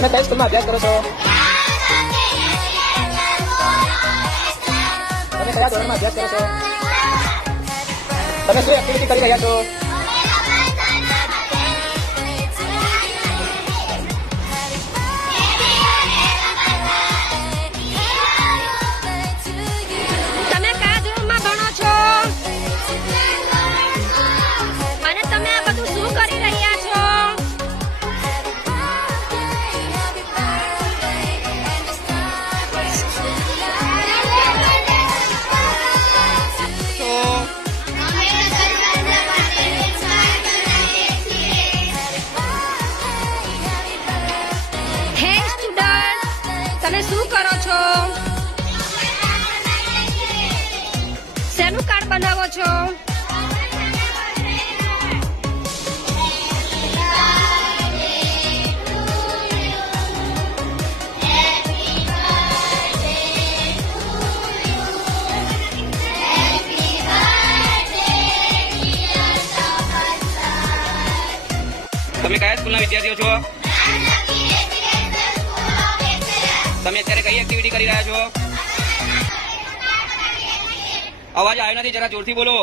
તમે કઈ સ્કૂલમાં અભ્યાસ કરો છો? તમે કયા ધોરણમાં અભ્યાસ કરો છો? તમે શું એક્ટિવિટી કરી રહ્યા છો? તમે કયા ધોરણમાં ભણો છો અને તમે આ બધું શું કરી રહ્યા છો? હે સ્ટુડન્ટ, તમે શું કરો છો? શેનું કાર્ડ બનાવો છો? તમે કયા સ્કૂલના વિદ્યાર્થીઓ છો? તમે અત્યારે કઈ એક્ટિવિટી કરી રહ્યા છો? અવાજ આવ્યો નથી, જરા જોરથી બોલો.